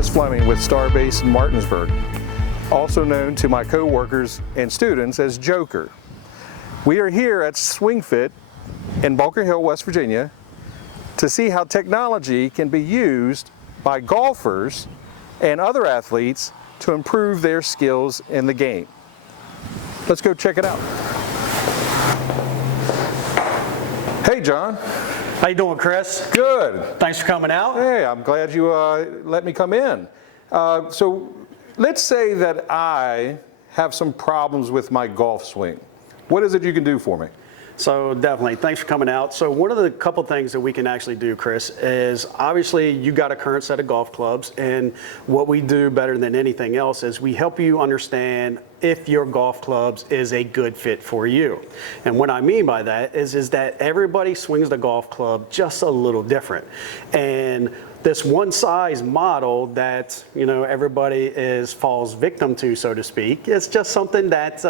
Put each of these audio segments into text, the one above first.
Chris Fleming with Starbase in Martinsburg, also known to my co-workers and students as Joker. We are here at Swing Fit in Bunker Hill, West Virginia, to see how technology can be used by golfers and other athletes to improve their skills in the game. Let's go check it out. Hey, John. How you doing, Chris? Good. Thanks for coming out. Hey, I'm glad you let me come in. So let's say that I have some problems with my golf swing. What is it you can do for me? So definitely, thanks for coming out. So one of the couple things that we can actually do, Chris, is obviously you got a current set of golf clubs, and what we do better than anything else is we help you understand if your golf clubs is a good fit for you. And what I mean by that is that everybody swings the golf club just a little different. And this one size model that everybody falls victim to, so to speak, it's just something that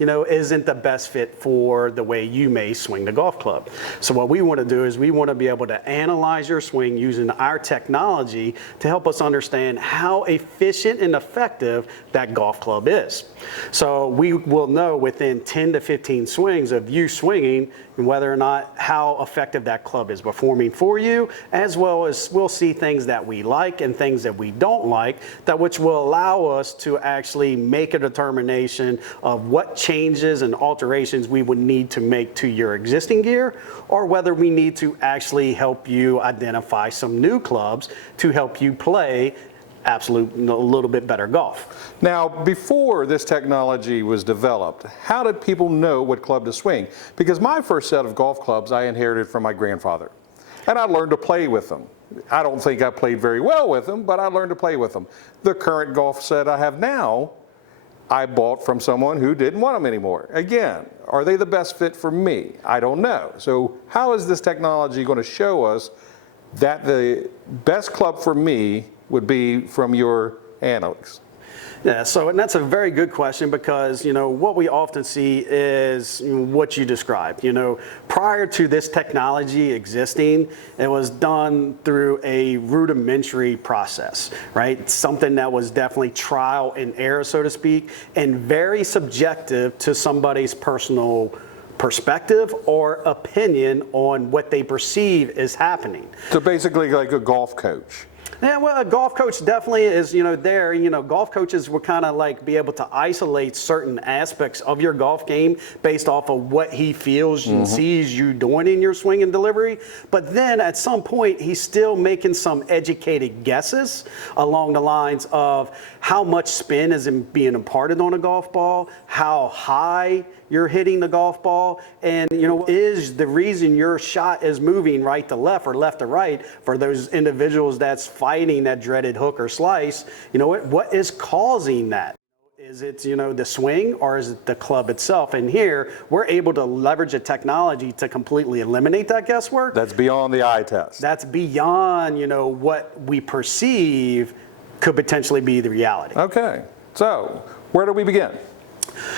isn't the best fit for the way you may swing the golf club. So what we want to do is we want to be able to analyze your swing using our technology to help us understand how efficient and effective that golf club is. So we will know within 10 to 15 swings of you swinging whether or not how effective that club is performing for you, as well as we'll see things that we like and things that we don't like, that which will allow us to actually make a determination of what changes and alterations we would need to make to your existing gear, or whether we need to actually help you identify some new clubs to help you play a little bit better golf. Now, before this technology was developed, how did people know what club to swing? Because my first set of golf clubs I inherited from my grandfather, and I learned to play with them. I don't think I played very well with them, but I learned to play with them. The current golf set I have now, I bought from someone who didn't want them anymore. Again, are they the best fit for me? I don't know. So how is this technology going to show us that the best club for me would be from your analytics? Yeah, and that's a very good question, because what we often see is what you described. Prior to this technology existing, it was done through a rudimentary process, right? Something that was definitely trial and error, so to speak, and very subjective to somebody's personal perspective or opinion on what they perceive is happening. So basically like a golf coach. Yeah, well, a golf coach definitely is, golf coaches will kind of like be able to isolate certain aspects of your golf game based off of what he feels and sees you doing in your swing and delivery. But then at some point, he's still making some educated guesses along the lines of how much spin is being imparted on a golf ball, how high you're hitting the golf ball, and is the reason your shot is moving right to left or left to right for those individuals that's fighting that dreaded hook or slice, what is causing that? Is it the swing, or is it the club itself? And here we're able to leverage the technology to completely eliminate that guesswork. That's beyond the eye test. That's beyond what we perceive could potentially be the reality. Okay, so where do we begin?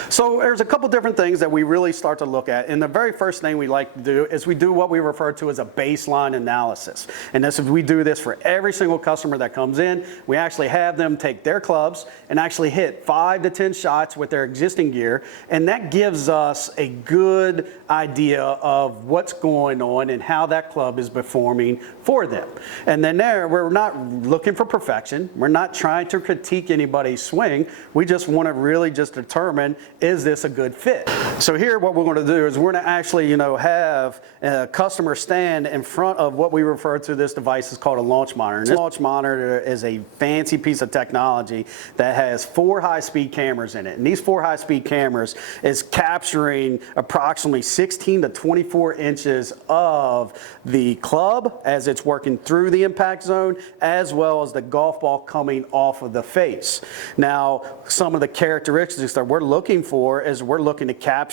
So there's a couple different things that we really start to look at, and the very first thing we like to do is we do what we refer to as a baseline analysis. And we do this for every single customer that comes in. We actually have them take their clubs and actually hit 5 to 10 shots with their existing gear, and that gives us a good idea of what's going on and how that club is performing for them. And then we're not looking for perfection. We're not trying to critique anybody's swing. We just want to really just determine, is this a good fit? So here what we're going to do is we're going to actually have a customer stand in front of what we refer to this device is called a launch monitor. And this launch monitor is a fancy piece of technology that has 4 high-speed cameras in it. And these 4 high-speed cameras is capturing approximately 16 to 24 inches of the club as it's working through the impact zone, as well as the golf ball coming off of the face. Now, some of the characteristics that we're looking for is we're looking to capture,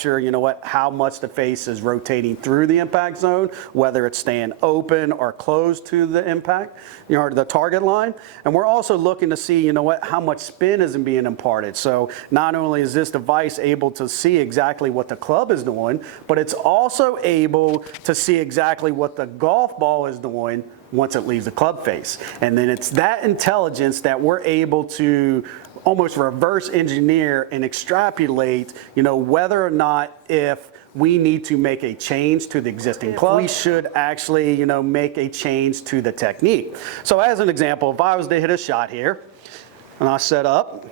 how much the face is rotating through the impact zone, whether it's staying open or closed to the impact, the target line. And we're also looking to see, how much spin is being imparted. So not only is this device able to see exactly what the club is doing, but it's also able to see exactly what the golf ball is doing once it leaves the club face. And then it's that intelligence that we're able to almost reverse engineer and extrapolate, whether or not if we need to make a change to the existing club, we should actually, make a change to the technique. So as an example, if I was to hit a shot here and I set up,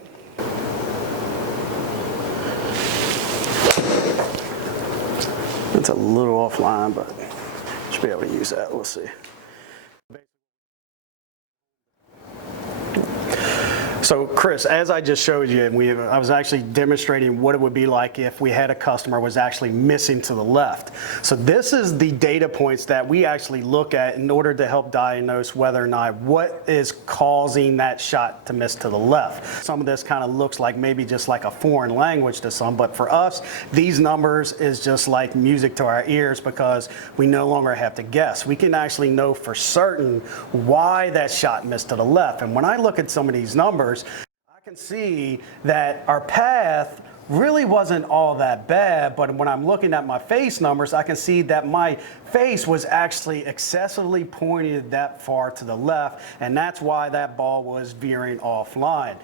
it's a little offline, but should be able to use that. Let's see. So Chris, as I just showed you, and I was actually demonstrating what it would be like if we had a customer was actually missing to the left. So this is the data points that we actually look at in order to help diagnose whether or not what is causing that shot to miss to the left. Some of this kind of looks like maybe just like a foreign language to some, but for us, these numbers is just like music to our ears because we no longer have to guess. We can actually know for certain why that shot missed to the left. And when I look at some of these numbers, I can see that our path really wasn't all that bad, but when I'm looking at my face numbers, I can see that my face was actually excessively pointed that far to the left, and that's why that ball was veering offline.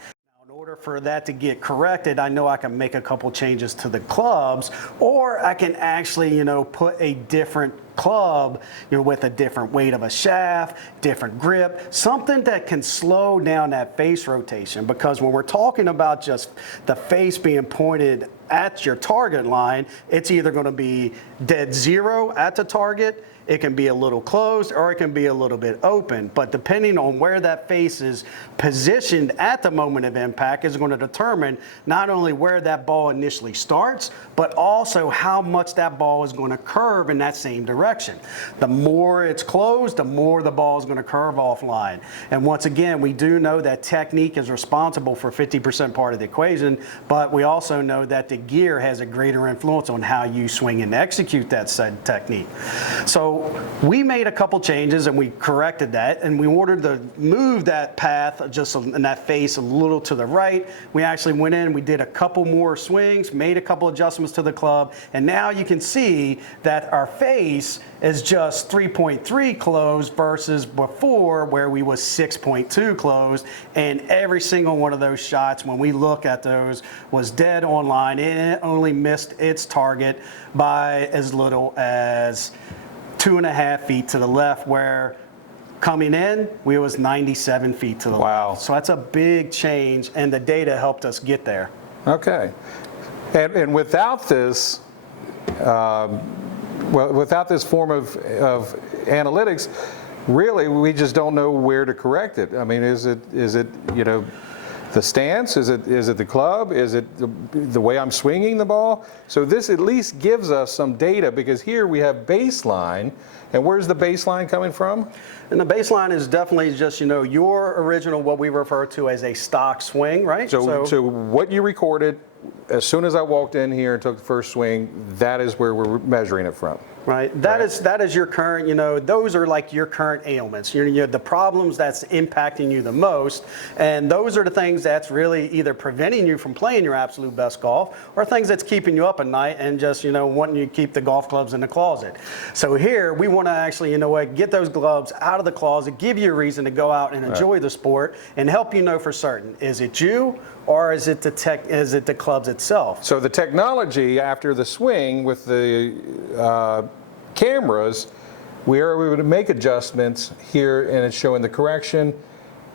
In order for that to get corrected, I know I can make a couple changes to the clubs, or I can actually, put a different club, with a different weight of a shaft, different grip, something that can slow down that face rotation. Because when we're talking about just the face being pointed at your target line, it's either going to be dead zero at the target, it can be a little closed, or it can be a little bit open. But depending on where that face is positioned at the moment of impact is going to determine not only where that ball initially starts, but also how much that ball is going to curve in that same direction. The more it's closed, the more the ball is going to curve offline. And once again, we do know that technique is responsible for 50% part of the equation, but we also know that the gear has a greater influence on how you swing and execute that said technique. So we made a couple changes and we corrected that, and we ordered to move that path just in that face a little to the right. We actually went in, we did a couple more swings, made a couple adjustments to the club, and now you can see that our face is just 3.3 closed versus before where we was 6.2 closed, and every single one of those shots when we look at those was dead on line, and it only missed its target by as little as 2.5 feet to the left, where coming in, we was 97 feet to the left. So that's a big change, and the data helped us get there. Okay. And without this, without this form of analytics, really, we just don't know where to correct it. I mean, is it the stance? Is it the club? Is it the way I'm swinging the ball? So this at least gives us some data, because here we have baseline. And where's the baseline coming from? And the baseline is definitely just, your original, what we refer to as a stock swing, right? So what you recorded as soon as I walked in here and took the first swing, that is where we're measuring it from. Right. That is your current, those are like your current ailments. The problems that's impacting you the most. And those are the things that's really either preventing you from playing your absolute best golf, or things that's keeping you up at night and just, wanting you to keep the golf clubs in the closet. So here we want to actually, get those gloves out of the closet, give you a reason to go out and enjoy the sport, and help you know for certain, is it you? Or is it the clubs itself? So the technology after the swing with the cameras, we are able to make adjustments here, and it's showing the correction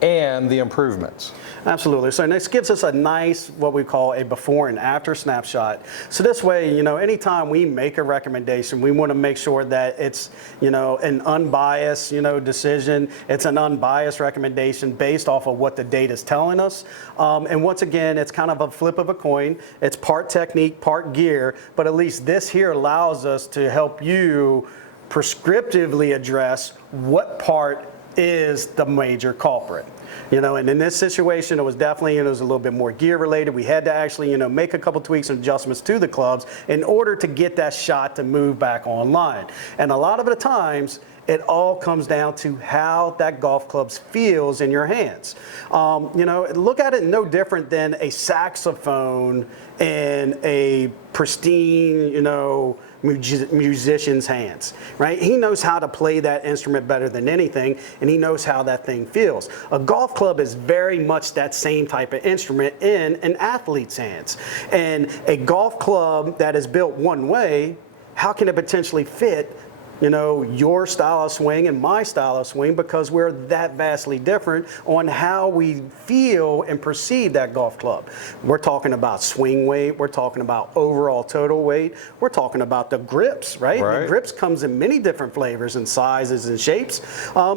and the improvements. Absolutely. So this gives us a nice, what we call a before and after snapshot. So this way, anytime we make a recommendation, we want to make sure that it's, an unbiased, decision. It's an unbiased recommendation based off of what the data is telling us. And once again, it's kind of a flip of a coin. It's part technique, part gear, but at least this here allows us to help you prescriptively address what part is the major culprit. And in this situation, it was definitely, it was a little bit more gear related. We had to actually, make a couple tweaks and adjustments to the clubs in order to get that shot to move back online. And a lot of the times, It all comes down to how that golf club feels in your hands. You know, look at it no different than a saxophone in a pristine, you know, musician's hands, right? He knows how to play that instrument better than anything, and he knows how that thing feels. A golf club is very much that same type of instrument in an athlete's hands. And a golf club that is built one way, how can it potentially fit, you know, your style of swing and my style of swing, because we're that vastly different on how we feel and perceive that golf club. We're talking about swing weight, we're talking about overall total weight, we're talking about the grips, right? The grips comes in many different flavors and sizes and shapes.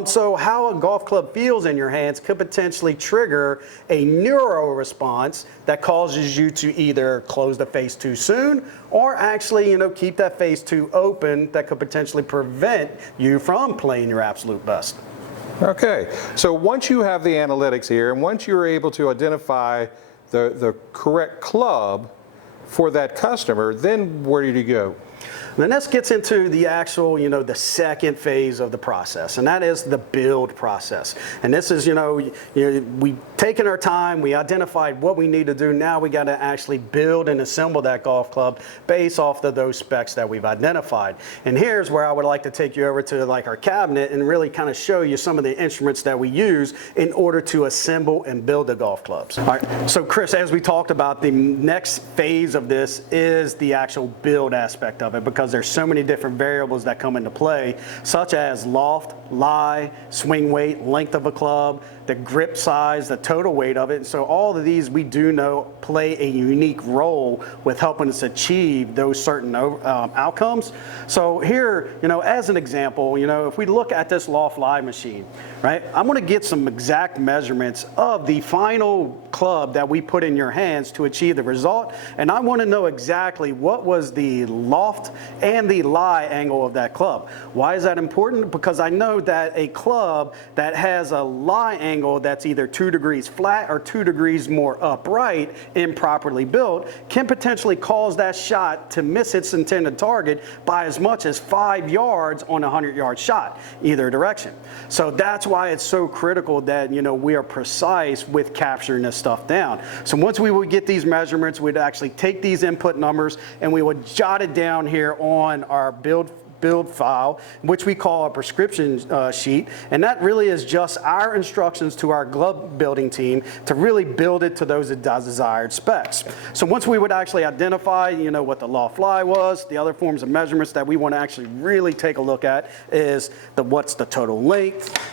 So how a golf club feels in your hands could potentially trigger a neuro response that causes you to either close the face too soon or actually, you know, keep that face too open that could potentially prevent you from playing your absolute best. Okay, so once you have the analytics here and once you're able to identify the correct club for that customer, then where do you go? Then this gets into the actual, you know, the second phase of the process, and that is the build process. And this is, we've taken our time, we identified what we need to do. Now we got to actually build and assemble that golf club based off of those specs that we've identified. And here's where I would like to take you over to like our cabinet and really kind of show you some of the instruments that we use in order to assemble and build the golf clubs. All right, so Chris, as we talked about, the next phase of this is the actual build aspect of it, because there's so many different variables that come into play, such as loft, lie, swing weight, length of a club, the grip size, the total weight of it. So all of these we do know play a unique role with helping us achieve those certain outcomes. So here, as an example, if we look at this loft lie machine, right, I'm going to get some exact measurements of the final club that we put in your hands to achieve the result, and I want to know exactly what was the loft and the lie angle of that club. Why is that important? Because I know that a club that has a lie angle that's either 2 degrees flat or 2 degrees more upright, improperly built, can potentially cause that shot to miss its intended target by as much as 5 yards on a 100-yard shot, either direction. So that's why it's so critical that we are precise with capturing this stuff down. So once we would get these measurements, we'd actually take these input numbers and we would jot it down here on our build file, which we call a prescription sheet, and that really is just our instructions to our glove building team to really build it to those desired specs. So once we would actually identify, what the loft lie was, the other forms of measurements that we want to actually really take a look at is what's the total length.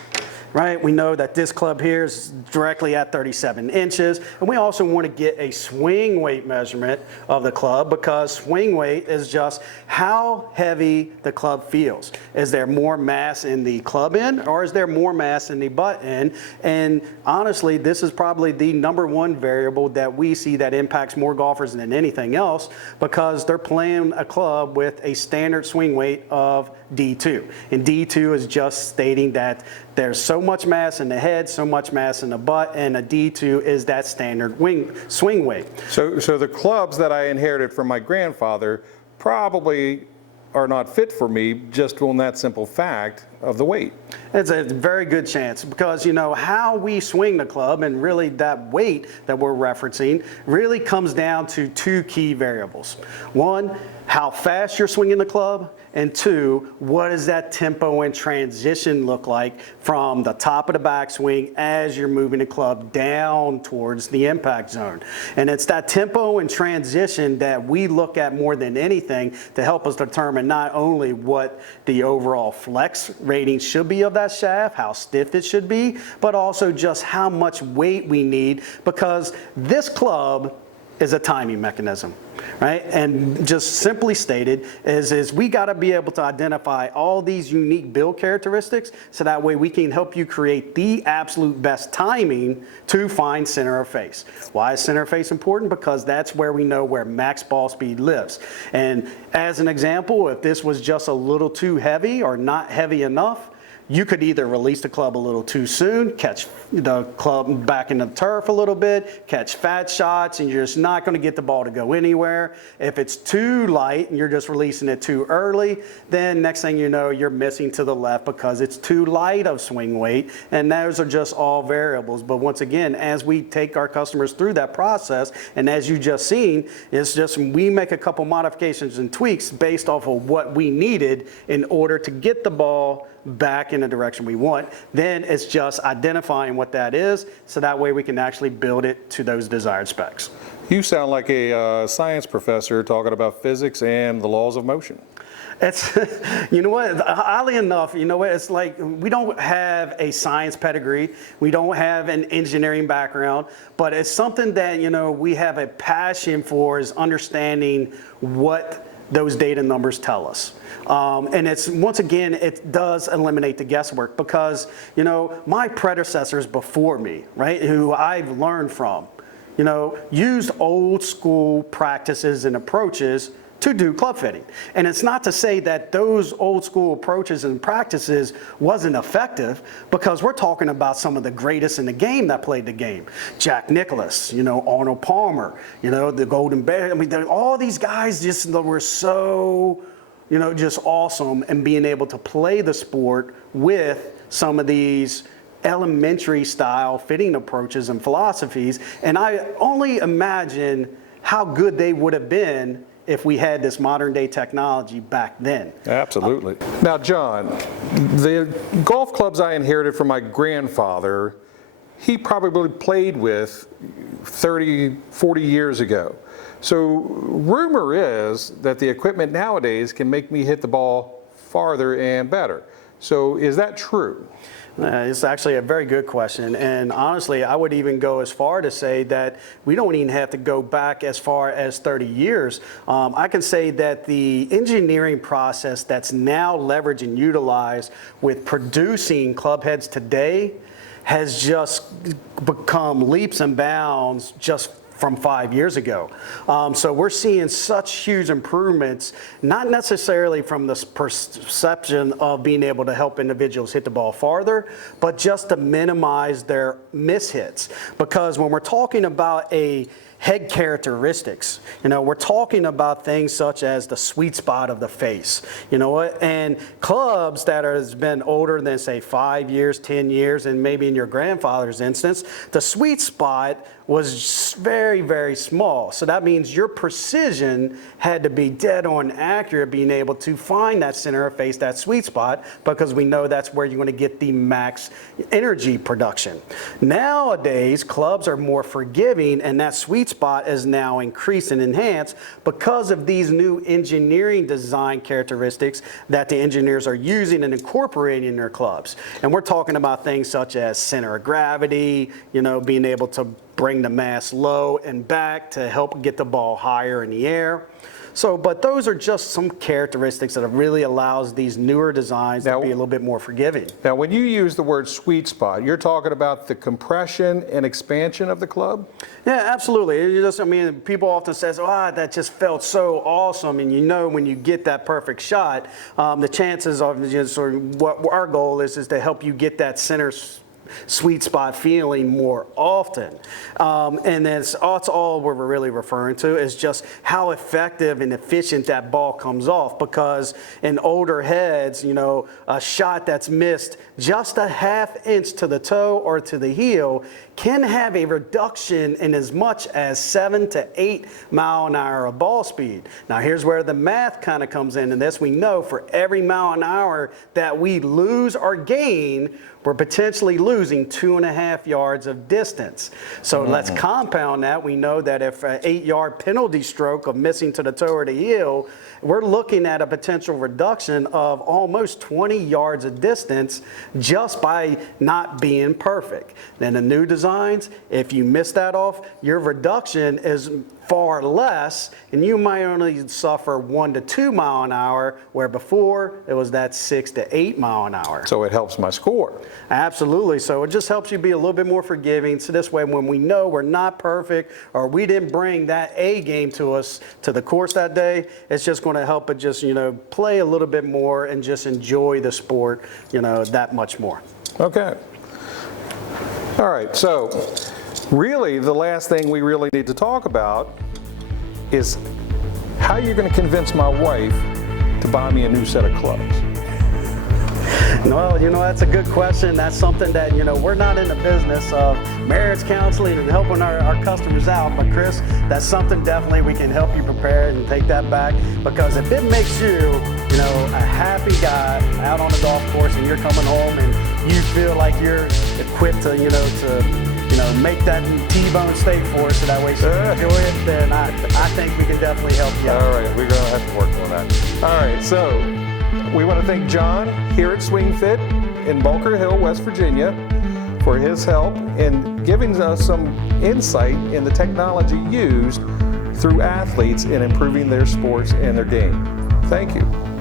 Right, we know that this club here is directly at 37 inches, and we also want to get a swing weight measurement of the club, because swing weight is just how heavy the club feels. Is there more mass in the club end, or is there more mass in the butt end? And honestly, this is probably the #1 variable that we see that impacts more golfers than anything else, because they're playing a club with a standard swing weight of D2. And D2 is just stating that there's so much mass in the head, so much mass in the butt, and a D2 is that standard swing weight. So the clubs that I inherited from my grandfather probably are not fit for me, just on that simple fact of the weight. It's a very good chance, because how we swing the club, and really that weight that we're referencing, really comes down to 2 key variables. 1, how fast you're swinging the club, and 2, what does that tempo and transition look like from the top of the backswing as you're moving the club down towards the impact zone. And it's that tempo and transition that we look at more than anything to help us determine not only what the overall flex rating should be of that shaft, how stiff it should be, but also just how much weight we need, because this club is a timing mechanism, right? And just simply stated is we got to be able to identify all these unique build characteristics, so that way we can help you create the absolute best timing to find center of face. Why is center of face important? Because that's where we know where max ball speed lives. And as an example, if this was just a little too heavy or not heavy enough, you could either release the club a little too soon, catch the club back in the turf a little bit, catch fat shots, and you're just not going to get the ball to go anywhere. If it's too light and you're just releasing it too early, then next thing you know, you're missing to the left because it's too light of swing weight, and those are just all variables. But once again, as we take our customers through that process, and as you just seen, it's just we make a couple modifications and tweaks based off of what we needed in order to get the ball back in the direction we want. Then it's just identifying what that is, so that way we can actually build it to those desired specs. You sound like a science professor talking about physics and the laws of motion. It's, you know what, oddly enough, you know what, it's like we don't have a science pedigree, we don't have an engineering background, but it's something that, you know, we have a passion for, is understanding what those data numbers tell us. And it's, once again, it does eliminate the guesswork, because, you know, my predecessors before me, right, who I've learned from, you know, used old school practices and approaches to do club fitting. And it's not to say that those old school approaches and practices wasn't effective, because we're talking about some of the greatest in the game that played the game. Jack Nicklaus, you know, Arnold Palmer, you know, the Golden Bear. I mean, all these guys just were so, you know, just awesome in being able to play the sport with some of these elementary style fitting approaches and philosophies. And I only imagine how good they would have been if we had this modern day technology back then. Absolutely. Now, John, the golf clubs I inherited from my grandfather, he probably played with 30, 40 years ago. So rumor is that the equipment nowadays can make me hit the ball farther and better. So is that true? It's actually a very good question, and honestly, I would even go as far to say that we don't even have to go back as far as 30 years. I can say that the engineering process that's now leveraged and utilized with producing club heads today has just become leaps and bounds just from 5 years ago. So we're seeing such huge improvements, not necessarily from the perception of being able to help individuals hit the ball farther, but just to minimize their mishits. Because when we're talking about a head characteristics, you know, we're talking about things such as the sweet spot of the face, you know what, and clubs that has been older than, say, 5 years, 10 years, and maybe in your grandfather's instance, the sweet spot was very, very small. So that means your precision had to be dead on accurate, being able to find that center of face, that sweet spot, because we know that's where you're going to get the max energy production. Nowadays, clubs are more forgiving, and that sweet spot is now increased and enhanced because of these new engineering design characteristics that the engineers are using and incorporating in their clubs. And we're talking about things such as center of gravity, you know, being able to bring the mass low and back to help get the ball higher in the air. So, but those are just some characteristics that really allows these newer designs to be a little bit more forgiving. Now, when you use the word sweet spot, you're talking about the compression and expansion of the club? Yeah, absolutely. You just, I mean, people often say, "Ah, that just felt so awesome," and you know, when you get that perfect shot, the chances of just sort of what our goal is to help you get that center sweet spot feeling more often. And that's all we're really referring to, is just how effective and efficient that ball comes off, because in older heads, you know, a shot that's missed just a ½ inch to the toe or to the heel can have a reduction in as much as 7 to 8 mile an hour of ball speed. Now here's where the math kind of comes in this. We know for every mile an hour that we lose or gain, we're potentially losing 2.5 yards of distance. So let's compound that. We know that if an 8-yard penalty stroke of missing to the toe or the heel, we're looking at a potential reduction of almost 20 yards of distance just by not being perfect. Then the new designs, if you miss that off, your reduction is far less, and you might only suffer 1 to 2 mile an hour, where before it was that 6 to 8 mile an hour. So it helps my score. Absolutely. So it just helps you be a little bit more forgiving. So this way, when we know we're not perfect or we didn't bring that A game to us to the course that day, it's just going to help it just, play a little bit more and just enjoy the sport, that much more. Okay. All right, so really the last thing we really need to talk about is how you're going to convince my wife to buy me a new set of clubs. Well, that's a good question. That's something that, we're not in the business of marriage counseling and helping our customers out. But Chris, that's something definitely we can help you prepare and take that back. Because if it makes you, a happy guy out on the golf course and you're coming home and you feel like you're equipped to, make that T-bone steak for us so that way you can enjoy it, then I think we can definitely help you out. All right, we're going to have to work on that. All right, so we want to thank John here at Swing Fit in Bunker Hill, West Virginia, for his help in giving us some insight in the technology used through athletes in improving their sports and their game. Thank you.